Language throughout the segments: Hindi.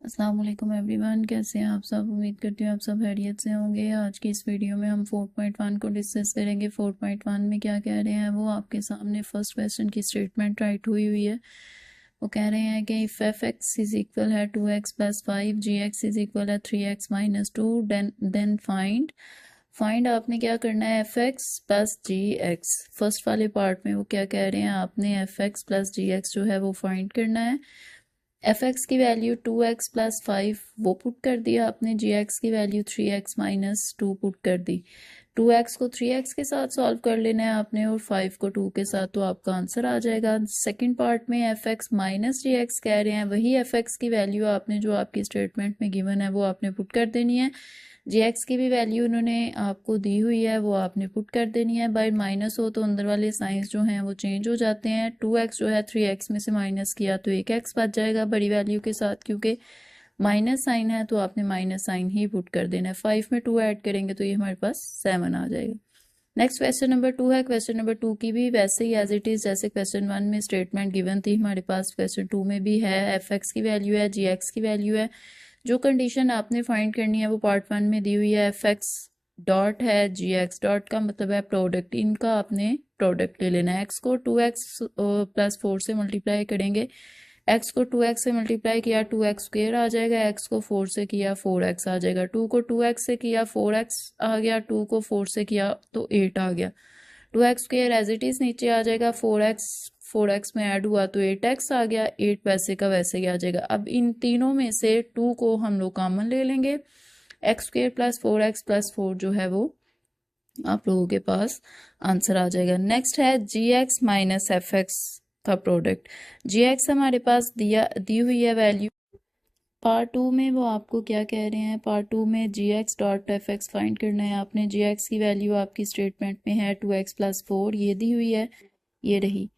अस्सलाम वालेकुम एवरीवन, कैसे हैं आप सब। उम्मीद करती हूँ आप सब खैरियत से होंगे। आज की इस वीडियो में हम 4.1 को डिस्कस करेंगे। 4.1 में क्या कह रहे हैं वो आपके सामने फर्स्ट क्वेश्चन की स्टेटमेंट राइट हुई है। वो कह रहे हैं कि if f x is equal है 2x plus 5, g x is equal है 3x minus 2, then find find आपने क्या करना है एफ एक्स प्लस जी एक्स। फर्स्ट वाले पार्ट में वो क्या कह रहे हैं, आपने एफ एक्स प्लस जी एक्स जो है वो फाइंड करना है। एफ एक्स की वैल्यू 2x प्लस 5 वो पुट कर दिया आपने, जी एक्स की वैल्यू 3x माइनस 2 पुट कर दी। 2x को 3x के साथ सॉल्व कर लेना है आपने और 5 को 2 के साथ, तो आपका आंसर आ जाएगा। सेकंड पार्ट में एफ एक्स माइनस जी एक्स कह रहे हैं, वही एफ एक्स की वैल्यू आपने जो आपकी स्टेटमेंट में गिवन है वो आपने पुट कर देनी है। जी एक्स की भी वैल्यू उन्होंने आपको दी हुई है वो आपने पुट कर देनी है। बाय माइनस हो तो अंदर वाले साइंस जो हैं वो चेंज हो जाते हैं। 2x जो है 3x में से माइनस किया तो 1x बच जाएगा बड़ी वैल्यू के साथ, क्योंकि माइनस साइन है तो आपने माइनस साइन ही पुट कर देना है। 5 में 2 ऐड करेंगे तो ये हमारे पास 7 आ जाएगा। नेक्स्ट क्वेश्चन नंबर 2 है। क्वेश्चन नंबर 2 की भी वैसे ही एज इट इज जैसे क्वेश्चन 1 में स्टेटमेंट गिवन थी हमारे पास, क्वेश्चन 2 में भी है। एफ एक्स की वैल्यू है, जी एक्स की वैल्यू है। जो कंडीशन आपने फाइंड करनी है वो पार्ट 1 में दी हुई है। एफ एक्स डॉट है, जी एक्स डॉट का मतलब है प्रोडक्ट, इनका आपने प्रोडक्ट ले लेना है। एक्स को 2x प्लस 4 से मल्टीप्लाई करेंगे। एक्स को 2x से मल्टीप्लाई किया 2x स्क्वेयर आ जाएगा, एक्स को 4 से किया 4x आ जाएगा। 2 को 2x से किया 4x आ गया, 2 को 4 से किया तो 8 आ गया। 2x square as it is नीचे आ जाएगा, 4x में ऐड हुआ तो 8x आ गया, 8 वैसे का वैसे ही आ जाएगा। अब इन तीनों में से 2 को हम लोग कॉमन ले लेंगे। X square plus 4x plus 4 जो है वो आप लोगों के पास आंसर आ जाएगा। नेक्स्ट है g x minus F x का प्रोडक्ट। जी एक्स हमारे पास दी हुई है वैल्यू। पार्ट 2 में वो आपको क्या कह रहे हैं, पार्ट 2 में g x dot f x find करना है आपने। जी एक्स की वैल्यू आपकी स्टेटमेंट में है 2x प्लस 4, ये दी हुई है, ये रही।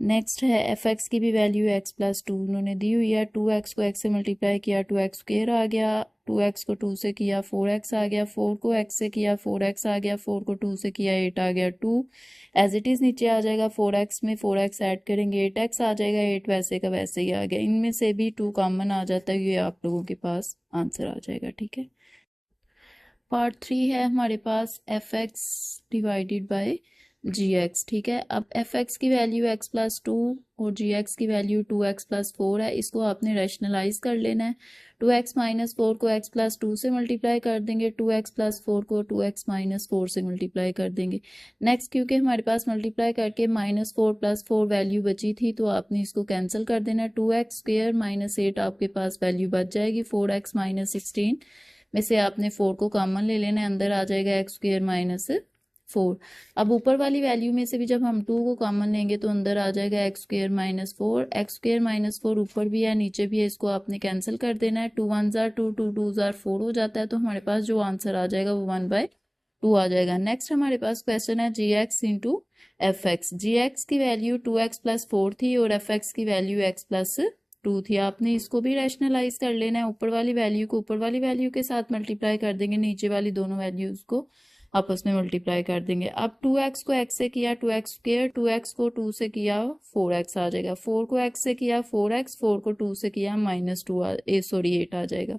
नेक्स्ट है एफ एक्स की भी वैल्यू x प्लस 2 उन्होंने दी हुई है। 2x को x से मल्टीप्लाई किया 2x स्क्वेयर आ गया, 2x को 2 से किया 4x आ गया, 4 को x से किया 4x आ गया, 4 को 2 से किया 8 आ गया। 2 एज इट इज़ नीचे आ जाएगा, 4x में 4x ऐड करेंगे 8x आ जाएगा, 8 वैसे का वैसे ही आ गया। इनमें से भी 2 कॉमन आ जाता है, ये आप लोगों के पास आंसर आ जाएगा। ठीक है। पार्ट 3 है हमारे पास f x divided by g x. ठीक है। अब एफ एक्स की वैल्यू x प्लस 2 और जी एक्स की वैल्यू 2x प्लस 4 है, इसको आपने रैशनलाइज कर लेना है। 2x माइनस 4 को x प्लस 2 से मल्टीप्लाई कर देंगे, 2x प्लस 4 को 2x माइनस 4 से मल्टीप्लाई कर देंगे। नेक्स्ट क्योंकि हमारे पास मल्टीप्लाई करके माइनस 4 प्लस 4 वैल्यू बची थी तो आपने इसको कैंसिल कर देना है। 2x स्क्वेयर माइनस 8 आपके पास वैल्यू बच जाएगी। 4x माइनस 16 में से आपने 4 को कॉमन ले लेना है, अंदर आ जाएगा एक्स स्क्वेयर माइनस 4। अब ऊपर वाली वैल्यू में से भी जब हम 2 को कॉमन लेंगे तो अंदर आ जाएगा x square minus 4। X square minus 4 ऊपर भी है नीचे भी है, इसको आपने कैंसिल कर देना है। 2 1 जार 2, 2 2 जार 4 हो जाता है, तो हमारे पास जो आंसर आ जाएगा वो 1/2 आ जाएगा। नेक्स्ट हमारे पास क्वेश्चन है g x into F x. जी एक्स की वैल्यू 2x प्लस 4 थी और एफ एक्स की वैल्यू x प्लस 2 थी। आपने इसको भी रैशनलाइज कर लेना है। ऊपर वाली वैल्यू को ऊपर वाली वैल्यू के साथ मल्टीप्लाई कर देंगे, नीचे वाली दोनों वैल्यूज को आपस में मल्टीप्लाई कर देंगे। अब 2x को x से किया 2x स्क्वेयर, 2x को 2 से किया 4x आ जाएगा। 4 को x से किया 4x, 4 को 2 से किया माइनस 2 8 आ जाएगा।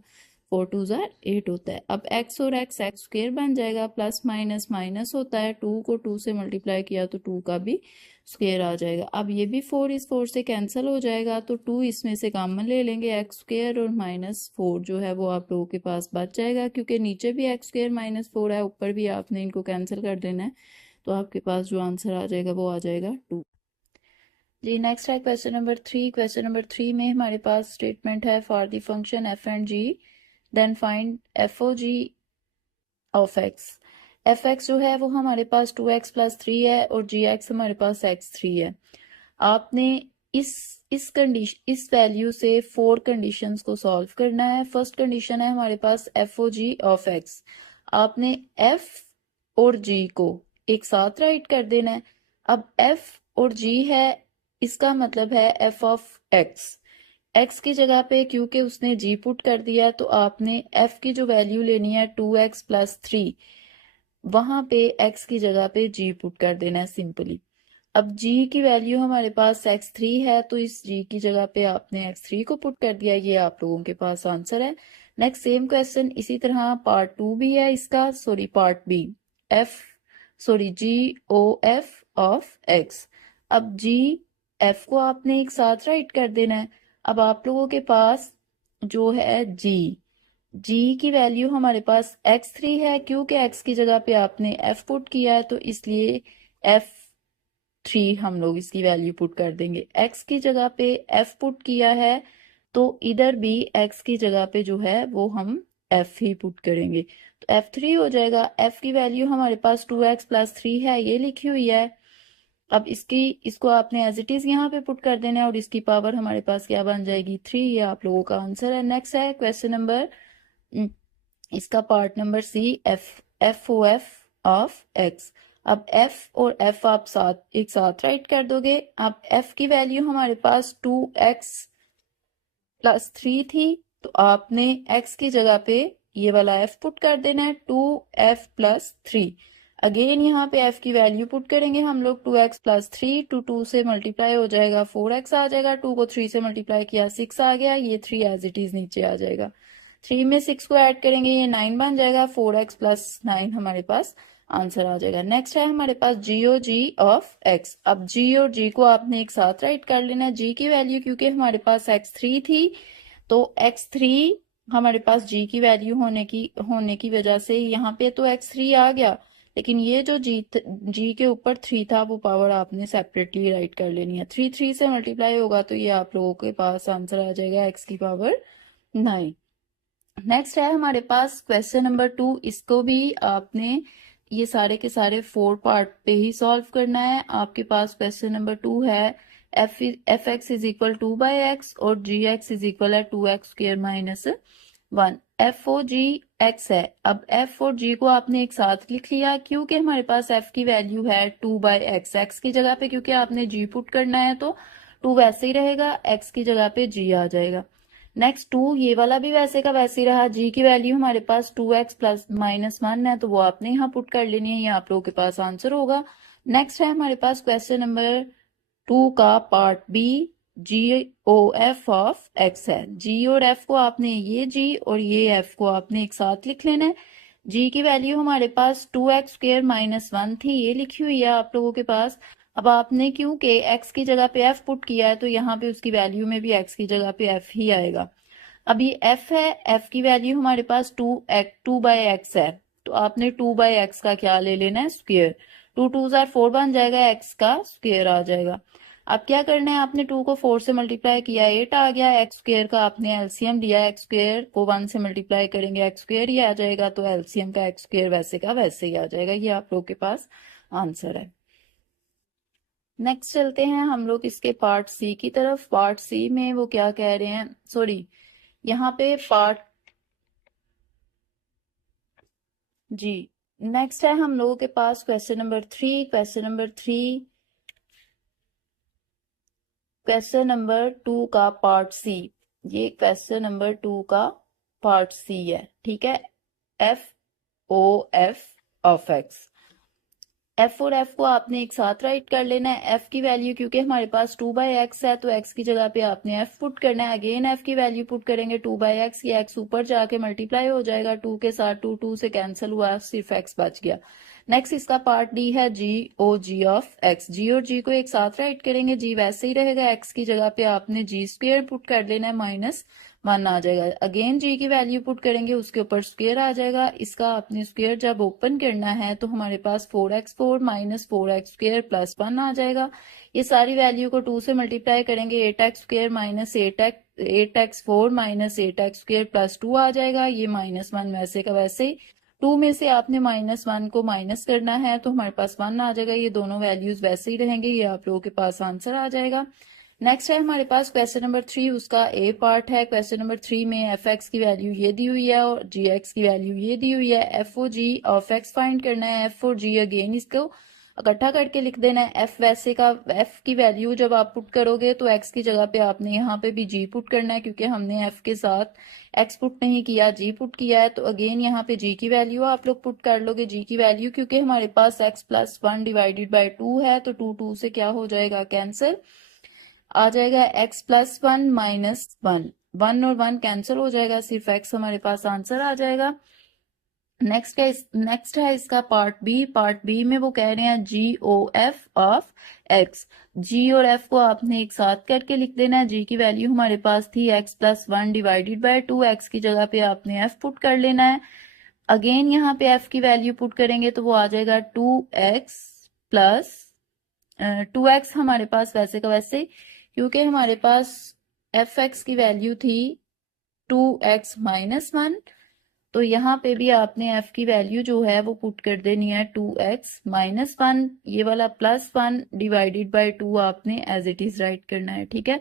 4 2 जार 8 होता है। अब x और x एक्स स्क्वेयर बन जाएगा, प्लस माइनस माइनस होता है, 2 को 2 से मल्टीप्लाई किया तो 2 का भी स्क्वेयर आ जाएगा। अब ये भी 4 इस 4 से कैंसिल हो जाएगा, तो 2 इसमें से कॉमन ले लेंगे, एक्स स्क्वेयर और माइनस 4 जो है वो आप लोगों के पास बच जाएगा, क्योंकि नीचे भी एक्स स्क्वेयर माइनस 4 है, ऊपर भी आपने इनको कैंसिल कर देना है, तो आपके पास जो आंसर आ जाएगा वो आ जाएगा 2। जी नेक्स्ट है क्वेश्चन नंबर 3। क्वेश्चन नंबर 3 में हमारे पास स्टेटमेंट है for the function f and g then find f o g of x. F x जो है वो हमारे पास 2x प्लस 3 है और जी एक्स हमारे पास x3 है। आपने इस इस वैल्यू से 4 कंडीशंस को सॉल्व करना है। फर्स्ट कंडीशन है हमारे पास f o g of x. आपने f और g को एक साथ राइट कर देना है। अब f और g है, इसका मतलब है f ऑफ x। x की जगह पे क्योंकि उसने g पुट कर दिया तो आपने f की जो वैल्यू लेनी है 2x प्लस 3, वहां पे x की जगह पे g पुट कर देना है सिंपली। अब g की वैल्यू हमारे पास x3 है, तो इस g की जगह पे आपने x3 को पुट कर दिया, ये आप लोगों के पास आंसर है। नेक्स्ट सेम क्वेश्चन इसी तरह पार्ट 2 भी है इसका, sorry part b, g o f of x। अब g f को आपने एक साथ राइट कर देना है। अब आप लोगों के पास जो है g की वैल्यू हमारे पास x3 है, क्योंकि x की जगह पे आपने f पुट किया है, तो इसलिए f3 हम लोग इसकी वैल्यू पुट कर देंगे। x की जगह पे f पुट किया है, तो इधर भी x की जगह पे जो है वो हम f ही पुट करेंगे, तो f3 हो जाएगा। f की वैल्यू हमारे पास 2x प्लस 3 है, ये लिखी हुई है। अब इसको आपने एज इट इज यहाँ पे पुट कर देना है, और इसकी पावर हमारे पास क्या बन जाएगी 3, ये आप लोगों का आंसर है। नेक्स्ट है क्वेश्चन नंबर, इसका part number c, f o f of x. अब f और f आप एक साथ राइट कर दोगे। अब f की वैल्यू हमारे पास 2x प्लस 3 थी, तो आपने x की जगह पे ये वाला f पुट कर देना है, 2f प्लस 3। अगेन यहाँ पे f की वैल्यू पुट करेंगे हम लोग, 2x प्लस 3, 2 से मल्टीप्लाई हो जाएगा 4x आ जाएगा, 2 को 3 से मल्टीप्लाई किया 6 आ गया, ये 3 एज इट इज नीचे आ जाएगा। 3 में 6 को ऐड करेंगे, ये 9 बन जाएगा, 4x प्लस 9 हमारे पास आंसर आ जाएगा। नेक्स्ट है हमारे पास जी ओ जी ऑफ x। अब g और g को आपने एक साथ राइट कर लेना है। g की वैल्यू क्योंकि हमारे पास x3 थी, तो x3 हमारे पास g की वैल्यू होने की वजह से यहाँ पे तो x3 आ गया, लेकिन ये जो g के ऊपर 3 था वो पावर आपने सेपरेटली राइट कर लेनी है। 3 से मल्टीप्लाई होगा, तो ये आप लोगों के पास आंसर आ जाएगा x की पावर 9। नेक्स्ट है हमारे पास क्वेश्चन नंबर 2। इसको भी आपने ये सारे के सारे 4 पार्ट पे ही सॉल्व करना है। आपके पास क्वेश्चन नंबर 2 है, f x is equal 2/x और जी एक्स इज इक्वल है 2x square minus 1। F o g x है। अब एफ और जी को आपने एक साथ लिख लिया, क्योंकि हमारे पास एफ की वैल्यू है 2/x। एक्स की जगह पे क्योंकि आपने जी पुट करना है, तो 2 वैसे ही रहेगा, एक्स की जगह पे जी आ जाएगा। नेक्स्ट 2, ये वाला भी वैसे का वैसे ही रहा। जी की वैल्यू हमारे पास 2x प्लस माइनस 1 है, तो वो आपने यहाँ पुट कर लेनी है, ये आप लोगों के पास आंसर होगा। नेक्स्ट है हमारे पास क्वेश्चन नंबर 2 का part b, g o f of x है। जी और एफ को आपने, ये जी और ये एफ को आपने एक साथ लिख लेना है। जी की वैल्यू हमारे पास 2x स्क्र माइनस 1 थी, ये लिखी हुई है आप लोगों के पास। अब आपने क्योंकि x की जगह पे f पुट किया है, तो यहाँ पे उसकी वैल्यू में भी x की जगह पे f ही आएगा। अब ये f है, f की वैल्यू हमारे पास 2/x है, तो आपने 2/x का क्या ले लेना है, स्क्वायर। 2 2 4 बन जाएगा, x का स्क्वायर आ जाएगा। अब क्या करना है, आपने 2 को 4 से मल्टीप्लाई किया 8 आ गया, x स्क्वायर का आपने एलसीएम लिया, x स्क्वायर को 1 से मल्टीप्लाई करेंगे x स्क्वायर ही आ जाएगा, तो एलसीएम का x स्क्वायर वैसे का वैसे ही आ जाएगा, ये आप लोग के पास आंसर है। नेक्स्ट चलते हैं हम लोग इसके पार्ट सी की तरफ। पार्ट सी में वो क्या कह रहे हैं, सॉरी यहाँ पे पार्ट जी। नेक्स्ट है हम लोगों के पास क्वेश्चन नंबर 3। क्वेश्चन नंबर 2 का पार्ट सी, ये क्वेश्चन नंबर 2 का पार्ट सी है, ठीक है। F o f of x. F और एफ को आपने एक साथ राइट कर लेना है। एफ की वैल्यू क्योंकि हमारे पास 2/x है, तो x की जगह पे आपने f पुट करना है। अगेन f की वैल्यू पुट करेंगे 2/x, ये x ऊपर जाके मल्टीप्लाई हो जाएगा, 2 के साथ 2 से कैंसिल हुआ, सिर्फ x बच गया। नेक्स्ट इसका पार्ट डी है, जी ओ जी ऑफ x। जी और g को एक साथ राइट करेंगे, g वैसे ही रहेगा, x की जगह पे आपने जी स्क्वेयर पुट कर लेना है, -1 आ जाएगा। अगेन जी की वैल्यू पुट करेंगे, उसके ऊपर स्क्वेयर आ जाएगा। इसका आपने स्क्वेयर जब ओपन करना है, तो हमारे पास 4x4 minus 4x square plus 1 आ जाएगा। ये सारी वैल्यू को 2 से मल्टीप्लाई करेंगे, 8x square minus 8x4 minus 8x square plus 2 आ जाएगा, ये -1 वैसे का वैसे ही। 2 में से आपने -1 को माइनस करना है, तो हमारे पास 1 आ जाएगा, ये दोनों वैल्यूज वैसे ही रहेंगे, ये आप लोगों के पास आंसर आ जाएगा। नेक्स्ट है हमारे पास क्वेश्चन नंबर 3, उसका ए पार्ट है। क्वेश्चन नंबर 3 में एफ एक्स की वैल्यू ये दी हुई है और जी एक्स की वैल्यू ये दी हुई है। F o g of x find करना है, एफ और जी अगेन इसको इकट्ठा करके लिख देना है। एफ वैसे का एफ की वैल्यू जब आप पुट करोगे तो एक्स की जगह पे आपने यहाँ पे भी जी पुट करना है, क्योंकि हमने एफ के साथ एक्स पुट नहीं किया, जी पुट किया है। तो अगेन यहाँ पे जी की वैल्यू आप लोग पुट कर लोगे। जी की वैल्यू क्योंकि हमारे पास x plus one divided by two है, तो टू टू से क्या हो जाएगा, कैंसिल आ जाएगा। X plus one minus one, one और वन कैंसिल हो जाएगा, सिर्फ एक्स हमारे पास आंसर आ जाएगा। नेक्स्ट है इसका पार्ट बी। पार्ट बी में वो कह रहे हैं जी ओ एफ ऑफ एक्स। जी और एफ को आपने एक साथ करके लिख देना है। जी की वैल्यू हमारे पास थी x plus one divided by two, x की जगह पे आपने एफ पुट कर लेना है। अगेन यहाँ पे एफ की वैल्यू पुट करेंगे तो वो आ जाएगा two x plus two x हमारे पास वैसे का वैसे, क्योंकि हमारे पास एफ एक्स की वैल्यू थी टू एक्स माइनस वन, तो यहाँ पे भी आपने एफ की वैल्यू जो है वो पुट कर देनी है टू एक्स माइनस वन, ये वाला plus one divided by two आपने एज इट इज राइट करना है। ठीक है,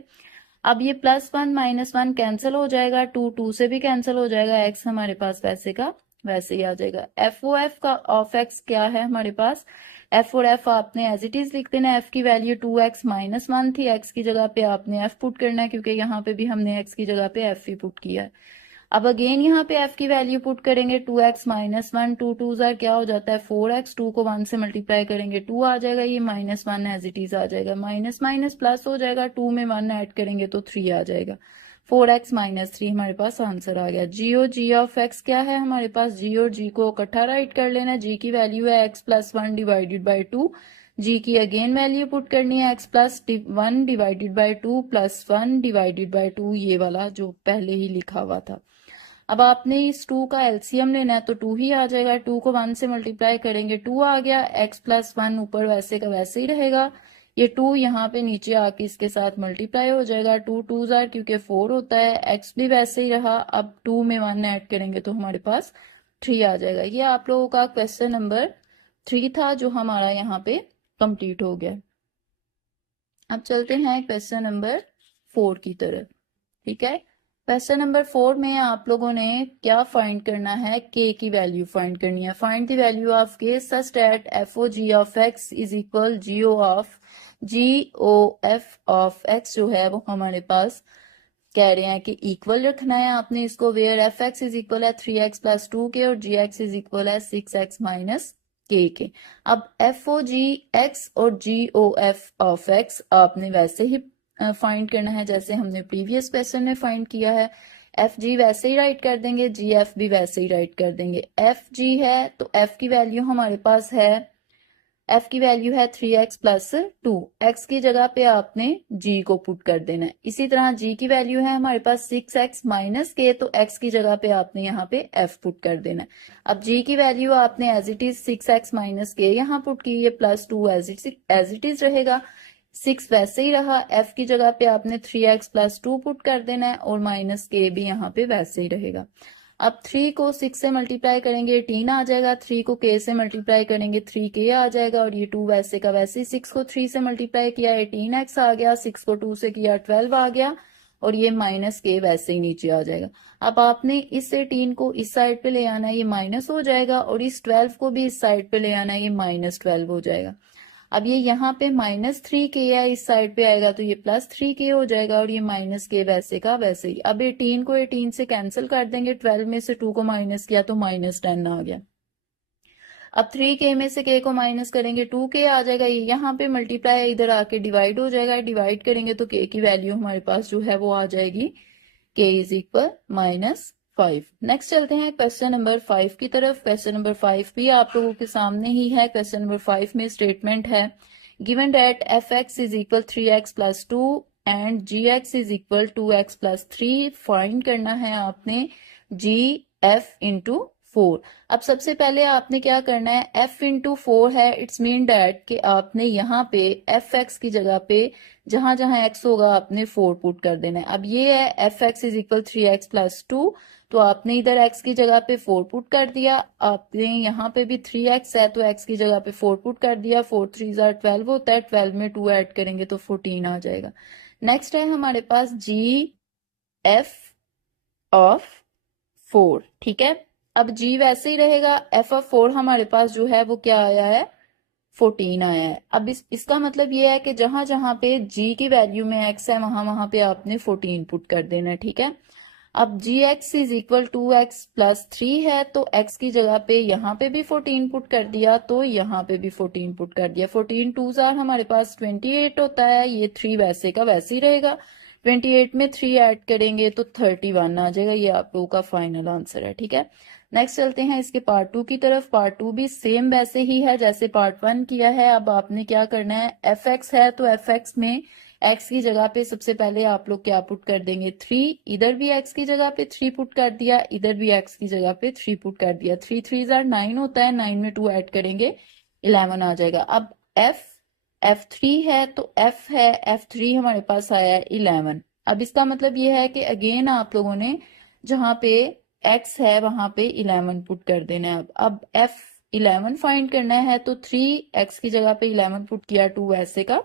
अब ये plus one minus one cancel हो जाएगा, टू टू से भी कैंसिल हो जाएगा, एक्स हमारे पास वैसे का वैसे ही आ जाएगा। एफ ओ एफ का ऑफ एक्स क्या है हमारे पास, एफ और एफ आपने एज इट इज लिख देना है। एफ की value two x minus one थी, एक्स की जगह पे आपने एफ पुट करना है, क्योंकि यहाँ पे भी हमने एक्स की जगह पे एफ ही पुट किया है। अब अगेन यहाँ पे एफ की वैल्यू पुट करेंगे, two x minus one, two two जार क्या हो जाता है फोर एक्स, टू को वन से मल्टीप्लाई करेंगे टू आ जाएगा, ये minus one as it is आ जाएगा, माइनस माइनस प्लस हो जाएगा, टू में वन ऐड करेंगे तो थ्री आ जाएगा, फोर एक्स माइनस थ्री हमारे पास आंसर आ गया। जी और जी ऑफ एक्स क्या है हमारे पास, जी और जी को इकट्ठा राइट कर लेना। जी की वैल्यू है x plus one divided by two, G की अगेन वैल्यू पुट करनी है x plus one divided by two plus one divided by two, ये वाला जो पहले ही लिखा हुआ था। अब आपने इस टू का एलसीएम लेना है तो टू ही आ जाएगा, टू को वन से मल्टीप्लाई करेंगे टू आ गया, एक्स प्लस वन ऊपर वैसे का वैसे ही रहेगा, ये टू यहाँ पे नीचे आके इसके साथ मल्टीप्लाई हो जाएगा, टू टू जार क्योंकि फोर होता है, एक्स भी वैसे ही रहा, अब टू में वन ऐड करेंगे तो हमारे पास थ्री आ जाएगा। ये आप लोगों का क्वेश्चन नंबर थ्री था जो हमारा यहाँ पे कंप्लीट हो गया। अब चलते हैं क्वेश्चन नंबर फोर की तरफ। ठीक है, क्वेश्चन नंबर फोर में आप लोगों ने क्या फाइंड करना है, के की वैल्यू फाइंड करनी है। Find the value of k such that f o g of x is equal g o f of x जो है वो हमारे पास कह रहे हैं कि इक्वल रखना है आपने इसको, where f x is equal है three x plus two k और जी एक्स इज इक्वल है सिक्स एक्स माइनस के। अब एफ ओ जी एक्स और g o f of x आपने वैसे ही फाइंड करना है जैसे हमने प्रीवियस क्वेश्चन में फाइंड किया है। एफ जी वैसे ही राइट कर देंगे, जी एफ भी वैसे ही राइट कर देंगे। एफ जी है तो एफ की वैल्यू हमारे पास है, एफ की वैल्यू है three x plus two, x की जगह पे आपने जी को पुट कर देना है। इसी तरह जी की वैल्यू है हमारे पास सिक्स एक्स माइनस के, तो एक्स की जगह पे आपने यहाँ पे एफ पुट कर देना है। अब जी की वैल्यू आपने as it is six x minus के यहाँ पुट की है, plus two as it is रहेगा, सिक्स वैसे ही रहा, एफ की जगह पे आपने three x plus to put कर देना है और माइनस के भी यहाँ पे वैसे ही रहेगा। अब थ्री को सिक्स से मल्टीप्लाई करेंगे 18 आ जाएगा, थ्री को के से मल्टीप्लाई करेंगे थ्री के आ जाएगा, और ये टू वैसे का वैसे, सिक्स को थ्री से मल्टीप्लाई किया 18 एक्स आ गया, सिक्स को टू से किया 12 आ गया, और ये माइनस के वैसे ही नीचे आ जाएगा। अब आपने इस 18 को इस साइड पे ले आना है, ये माइनस हो जाएगा, और इस 12 को भी इस साइड पे ले आना है, ये माइनस 12 हो जाएगा। अब ये यहाँ पे माइनस थ्री के है, इस साइड पे आएगा तो ये प्लस थ्री के हो जाएगा, और ये माइनस के वैसे का वैसे ही। अब 18 को 18 से कैंसिल कर देंगे, 12 में से 2 को माइनस किया तो माइनस 10 आ गया। अब 3k में से k को माइनस करेंगे 2k आ जाएगा, ये यहाँ पे मल्टीप्लाई इधर आके डिवाइड हो जाएगा, डिवाइड करेंगे तो k की वैल्यू हमारे पास जो है वो आ जाएगी k is equal minus five. Next चलते हैं क्वेश्चन नंबर फाइव की तरफ। क्वेश्चन नंबर फाइव भी आप लोगों के सामने ही है। क्वेश्चन नंबर फाइव में स्टेटमेंट है, given that f x is equal three x plus two and g x is equal to x plus three. Find करना है आपने जी एफ इंटू फोर। अब सबसे पहले आपने क्या करना है, एफ इंटू फोर है, इट्स मीन डैट कि आपने यहाँ पे एफ एक्स की जगह पे जहां जहां एक्स होगा आपने फोर पुट कर देना है। अब ये है f x is equal three x plus to, तो आपने इधर x की जगह पे 4 पुट कर दिया, आपने यहाँ पे भी 3x है तो x की जगह पे 4 पुट कर दिया, 4 3 12 होता है, 12 में 2 ऐड करेंगे तो 14 आ जाएगा। नेक्स्ट है हमारे पास जी एफ ऑफ फोर। ठीक है, अब g वैसे ही रहेगा, f ऑफ फोर हमारे पास जो है वो क्या आया है 14 आया है। अब इसका मतलब ये है कि जहां जहां पे g की वैल्यू में x है वहां वहां पे आपने 14 पुट कर देना है, ठीक है। अब g x is equal to x plus 3 है, तो x की जगह पे यहाँ पे भी 14 पुट कर दिया, तो यहाँ पे भी 14 पुट कर दिया। 14 टू जार हमारे पास 28 होता है, ये 3 वैसे का वैसे ही रहेगा। 28 में 3 ऐड करेंगे तो 31 आ जाएगा। ये आप लोगों का फाइनल आंसर है, ठीक है। नेक्स्ट चलते हैं इसके पार्ट 2 की तरफ। पार्ट 2 भी सेम वैसे ही है जैसे पार्ट 1 किया है। अब आपने क्या करना है, एफ एक्स है तो एफ एक्स में x की जगह पे सबसे पहले आप लोग क्या पुट कर देंगे, 3। इधर भी x की जगह पे 3 पुट कर दिया, इधर भी x की जगह पे 3 पुट कर दिया। 3 3 जार 9 होता है, 9 में 2 ऐड करेंगे 11 आ जाएगा। अब f3 है तो f है, f3 हमारे पास आया है 11। अब इसका मतलब ये है कि अगेन आप लोगों ने जहां पे x है वहां पे 11 पुट कर देना है। अब f11 फाइंड करना है तो 3 x की जगह पे 11 पुट किया, 2 ऐसे का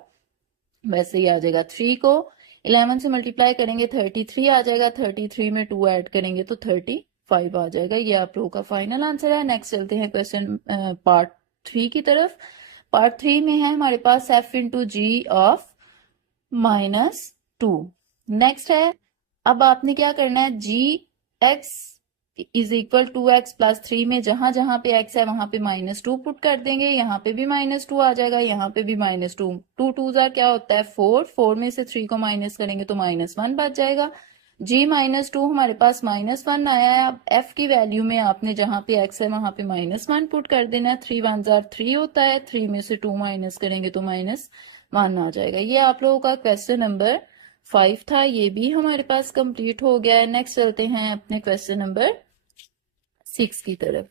वैसे ही आ जाएगा। 3 को 11 से मल्टीप्लाई करेंगे 33 आ जाएगा, 33 में 2 ऐड करेंगे तो 35 आ जाएगा। ये आप लोगों का फाइनल आंसर है। नेक्स्ट चलते हैं क्वेश्चन पार्ट 3 की तरफ। पार्ट 3 में है हमारे पास f into g of -2। Next है, अब आपने क्या करना है, g x is equal to x plus 3 में जहां जहां पे x है वहां पे -2 पुट कर देंगे। यहाँ पे भी -2 आ जाएगा, यहाँ पे भी -2। 2 2 जार क्या होता है 4, 4 में से 3 को माइनस करेंगे तो -1 बच जाएगा। g -2 हमारे पास -1 आया है। अब f की वैल्यू में आपने जहां पे x है वहां पे -1 पुट कर देना है। 3 1 जार 3 होता है, 3 में से 2 माइनस करेंगे तो -1 आ जाएगा। ये आप लोगों का क्वेश्चन नंबर 5 था, ये भी हमारे पास कंप्लीट हो गया है। नेक्स्ट चलते हैं अपने क्वेश्चन नंबर 6 की तरफ।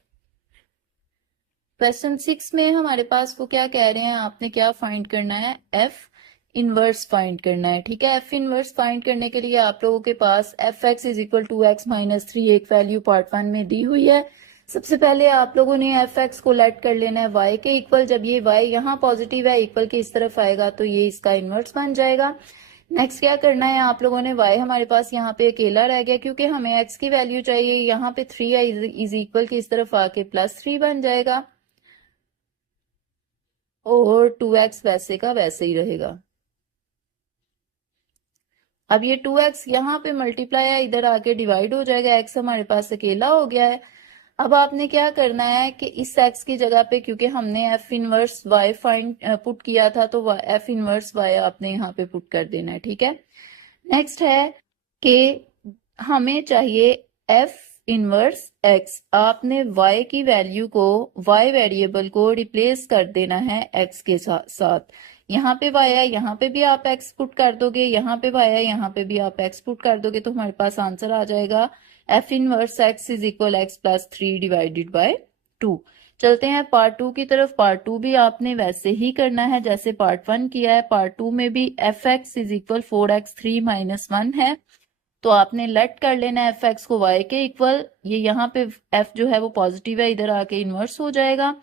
क्वेश्चन 6 में हमारे पास वो क्या कह रहे हैं, आपने क्या फाइंड करना है, एफ इनवर्स फाइंड करना है, ठीक है। एफ इनवर्स फाइंड करने के लिए आप लोगों के पास f x is equal to x minus 3 एक वैल्यू पार्ट 1 में दी हुई है। सबसे पहले आप लोगों ने एफ एक्स को लेट कर लेना है y के इक्वल। जब ये y यहाँ पॉजिटिव है, इक्वल के इस तरफ आएगा तो ये इसका इनवर्स बन जाएगा। नेक्स्ट क्या करना है आप लोगों ने, y हमारे पास यहाँ पे अकेला रह गया क्योंकि हमें x की वैल्यू चाहिए। यहाँ पे 3 है, इज इक्वल की इस तरफ आके +3 बन जाएगा और 2x वैसे का वैसे ही रहेगा। अब ये 2x यहाँ पे मल्टीप्लाई है, इधर आके डिवाइड हो जाएगा, x हमारे पास अकेला हो गया है। अब आपने क्या करना है कि इस x की जगह पे, क्योंकि हमने f inverse y find put किया था, तो f इनवर्स y आपने यहाँ पे पुट कर देना है, ठीक है। नेक्स्ट है कि हमें चाहिए f इनवर्स x। आपने y की वैल्यू को, y वेरिएबल को रिप्लेस कर देना है x के साथ। यहाँ पे y है, यहाँ पे भी आप x पुट कर दोगे, यहाँ पे y है, यहाँ पे भी आप x पुट कर दोगे, तो हमारे पास आंसर आ जाएगा f inverse x is equal x plus 3 divided by 2। चलते हैं पार्ट 2 की तरफ। पार्ट 2 भी आपने वैसे ही करना है जैसे पार्ट 1 किया है। पार्ट 2 में भी F x is equal 4x3 -1 है, तो आपने लेट कर लेना है एफ एक्स को y के इक्वल। ये यहाँ पे f जो है वो पॉजिटिव है, इधर आके इनवर्स हो जाएगा।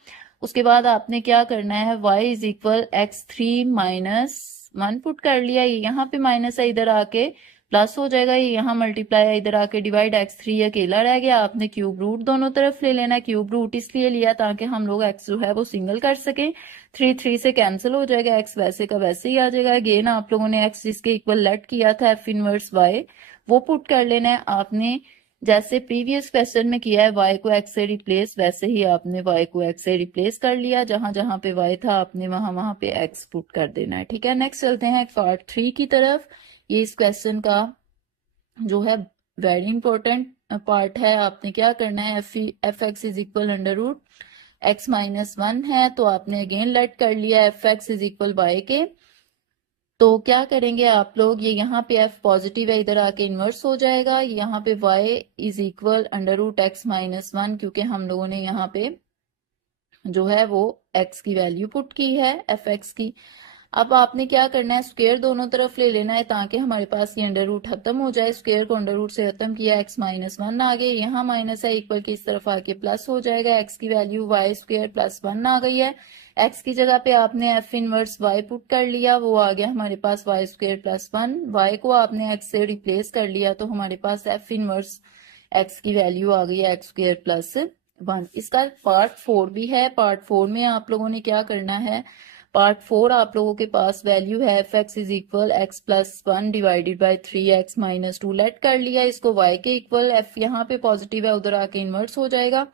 उसके बाद आपने क्या करना है, y is equal x3 -1 put कर लिया, ये यहाँ पे माइनस है, इधर आके प्लस हो जाएगा, ये यहाँ मल्टीप्लाई है, इधर आके डिवाइड, x3 अकेला रह गया। आपने क्यूब रूट दोनों तरफ ले लेना है। क्यूब रूट इसलिए लिया ताकि हम लोग x जो है वो सिंगल कर सकें। 3 3 से कैंसिल हो जाएगा, x वैसे का वैसे ही आ जाएगा। अगेन आप लोगों ने x जिसके इक्वल लेट किया था एफ इनवर्स y, वो पुट कर लेना है। आपने जैसे प्रीवियस क्वेश्चन में किया है y को x से रिप्लेस, वैसे ही आपने y को x से रिप्लेस कर लिया। जहां जहां पे y था आपने वहां वहां पे x पुट कर देना है, ठीक है। नेक्स्ट चलते हैं पार्ट 3 की तरफ। ये इस क्वेश्चन का जो है वेरी इंपॉर्टेंट पार्ट है। आपने क्या करना है, f x is equal under root x -1 है, तो आपने अगेन लेट कर लिया f x is equal y के। तो क्या करेंगे आप लोग, ये यहाँ पे f पॉजिटिव है, इधर आके इनवर्स हो जाएगा। यहाँ पे y is equal under root x -1, क्योंकि हम लोगों ने यहाँ पे जो है वो x की वैल्यू पुट की है एफ एक्स की। अब आपने क्या करना है, स्क्वायर दोनों तरफ ले लेना है ताकि हमारे पास ये अंडर रूट खत्म हो जाए। स्क्वायर को अंडर रूट से खत्म किया, x -1 आ गए, यहाँ माइनस है, इक्वल की इस तरफ आके प्लस हो जाएगा। x की वैल्यू y स्क्वायर प्लस 1 आ गई है। x की जगह पे आपने f इनवर्स y पुट कर लिया, वो आ गया हमारे पास y स्क्वायर प्लस 1। y को आपने x से रिप्लेस कर लिया, तो हमारे पास f इनवर्स x की वैल्यू आ गई है x स्क्वायर प्लस 1। इसका पार्ट 4 भी है। पार्ट 4 में आप लोगों ने क्या करना है, पार्ट 4 आप लोगों के पास वैल्यू है f x is equal x plus 1 divided by 3x minus 2। Let कर लिया इसको y के इक्वल, f यहाँ पे पॉजिटिव है उधर आके इन्वर्स हो जाएगा।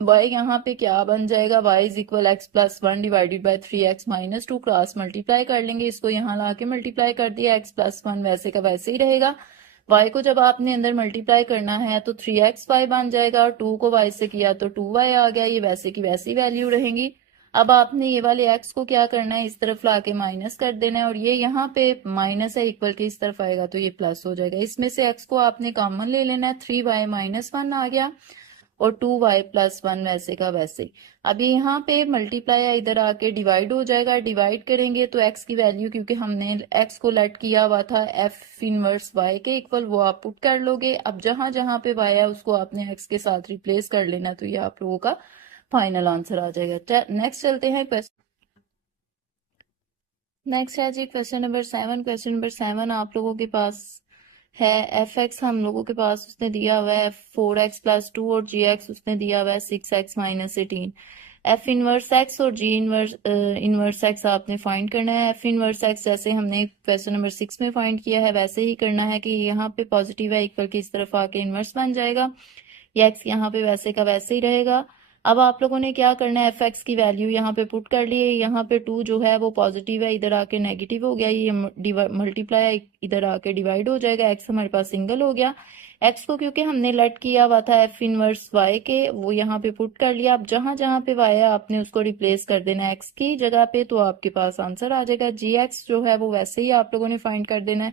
y यहाँ पे क्या बन जाएगा, y is equal x plus 1 divided by 3x minus 2। Cross multiply कर लेंगे, इसको यहाँ ला के मल्टीप्लाई कर दिया, x प्लस 1 वैसे का वैसे ही रहेगा। y को जब आपने अंदर मल्टीप्लाई करना है तो 3xy बन जाएगा, और 2 को y से किया तो 2y आ गया। ये वैसे की वैसी वैल्यू रहेंगी। अब आपने ये वाले x को क्या करना है, इस तरफ लाके माइनस कर देना है, और ये यहाँ पे माइनस है इक्वल के इस तरफ आएगा तो ये प्लस हो जाएगा। इसमें से x को आपने कॉमन ले लेना है, 3y माइनस 1 आ गया और 2y प्लस 1 वैसे का वैसे। अब ये यहाँ पे मल्टीप्लाई इधर आके डिवाइड हो जाएगा। डिवाइड करेंगे तो x की वैल्यू, क्योंकि हमने x को लेट किया हुआ था f इनवर्स y के इक्वल, वो आप पुट कर लोगे। अब जहां जहां पे y है उसको आपने x के साथ रिप्लेस कर लेना, तो ये आप लोगों का फाइनल आंसर आ जाएगा। नेक्स्ट चलते हैं क्वेश्चन। नेक्स्ट है जी क्वेश्चन नंबर 7। क्वेश्चन नंबर 7 आप लोगों के पास है एफ एक्स हम लोगों के पास उसने दिया हुआ है 4x प्लस 2 और जी एक्स उसने दिया हुआ है 6x minus 18। F inverse x और जी इनवर्स एक्स आपने फाइंड करना है। एफ इनवर्स एक्स जैसे हमने क्वेश्चन नंबर 6 में फाइंड किया है वैसे ही करना है कि यहाँ पे पॉजिटिव है इक्वल की इस तरफ आके इनवर्स बन जाएगा, ये एक्स यहाँ पे वैसे का वैसे ही रहेगा। अब आप लोगों ने क्या करना है, एफ एक्स की वैल्यू यहाँ पे पुट कर लिए। यहाँ पे 2 जो है वो पॉजिटिव है, इधर आके नेगेटिव हो गया, ये मल्टीप्लाई इधर आके डिवाइड हो जाएगा। एक्स हमारे पास सिंगल हो गया। एक्स को क्योंकि हमने लेट किया हुआ था एफ इनवर्स वाई के, वो यहाँ पे पुट कर लिया। अब जहां जहां पे वाई है आपने उसको रिप्लेस कर देना है एक्स की जगह पे, तो आपके पास आंसर आ जाएगा। जी एक्स जो है वो वैसे ही आप लोगों ने फाइंड कर देना है।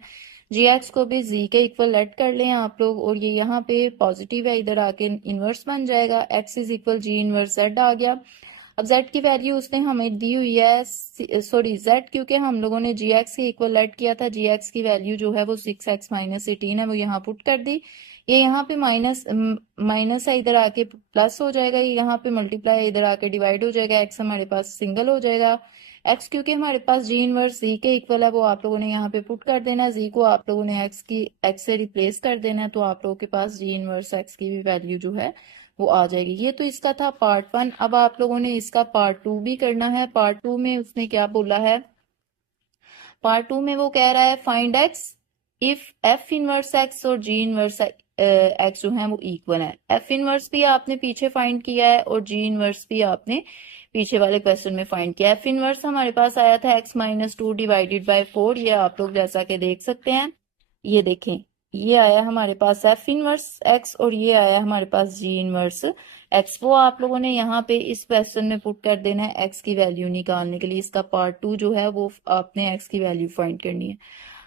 जी एक्स को भी जी के इक्वल लेट कर लें आप लोग, और ये यहाँ पे पॉजिटिव है इधर आके इनवर्स बन जाएगा। X is equal g inverse z आ गया। अब जेड की वैल्यू उसने हमें दी हुई है, सॉरी जेड क्योंकि हम लोगों ने जी एक्स के इक्वल लेट किया था, जी एक्स की वैल्यू जो है वो 6x माइनस 18 है, वो यहाँ पुट कर दी। ये यहाँ पे माइनस है इधर आके प्लस हो जाएगा, ये यहाँ पे मल्टीप्लाई इधर आके डिवाइड हो जाएगा, एक्स हमारे पास सिंगल हो जाएगा। एक्स क्योंकि हमारे पास जी इनवर्स जी के इक्वल है, वो आप लोगों ने यहाँ पे पुट कर देना है। जी को आप लोगों ने एक्स से रिप्लेस कर देना है, तो आप लोगों के पास जी इनवर्स एक्स की भी वैल्यू जो है वो आ जाएगी। ये तो इसका था पार्ट 1। अब आप लोगों ने इसका पार्ट 2 भी करना है। पार्ट 2 में उसने क्या बोला है, पार्ट 2 में वो कह रहा है find x if F inverse x और जी इनवर्स एक्स जो है वो इक्वल है। एफ इनवर्स भी आपने पीछे फाइंड किया है और जी इनवर्स भी आपने पीछे वाले क्वेश्चन में फाइंड किया। एफ इनवर्स हमारे पास आया था एक्स माइनस 2 डिवाइडेड बाई 4, ये आप लोग जैसा कि देख सकते हैं, ये देखें, ये आया हमारे पास एफ इनवर्स एक्स और ये आया हमारे पास जी इनवर्स एक्स। वो आप लोगों ने यहाँ पे इस क्वेश्चन में पुट कर देना है एक्स की वैल्यू निकालने के लिए। इसका पार्ट 2 जो है वो आपने एक्स की वैल्यू फाइंड करनी है।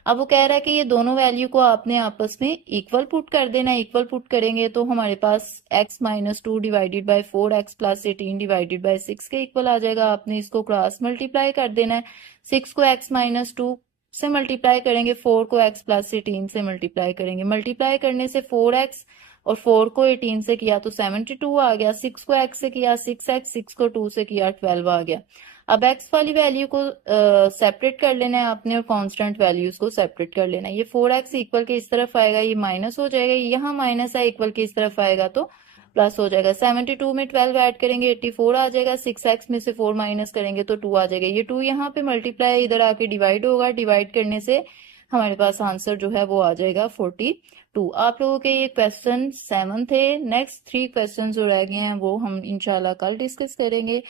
अब वो कह रहा है कि ये दोनों वैल्यू को आपने आपस में इक्वल पुट कर देना है। इक्वल पुट करेंगे तो हमारे पास x minus 2 divided by 4x plus 18 divided by 6 के इक्वल आ जाएगा। आपने इसको क्रॉस मल्टीप्लाई कर देना है। 6 को x माइनस 2 से मल्टीप्लाई करेंगे, 4 को x प्लस 18 से मल्टीप्लाई करेंगे। मल्टीप्लाई करने से 4x और 4 को 18 से किया तो 72 आ गया। 6 को x से किया 6x, 6 को 2 से किया 12 आ गया। अब x वाली वैल्यू को सेपरेट कर लेना है आपने और कांस्टेंट वैल्यूज को सेपरेट कर लेना है। ये 4x इक्वल के इस तरफ आएगा, ये माइनस हो जाएगा, यहाँ माइनस है इक्वल के इस तरफ आएगा तो प्लस हो जाएगा। 72 में 12 ऐड करेंगे 84 आ जाएगा। 6x में से 4 माइनस करेंगे तो 2 आ जाएगा। ये 2 यहाँ पे मल्टीप्लाई इधर आके डिवाइड होगा, डिवाइड करने से हमारे पास आंसर जो है वो आ जाएगा 42। आप लोगों के ये क्वेश्चन 7 थे। नेक्स्ट 3 क्वेश्चन जो रह गए हैं वो हम इंशाल्लाह कल डिस्कस करेंगे।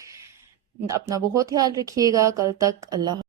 अपना बहुत ख्याल रखिएगा। कल तक अल्लाह।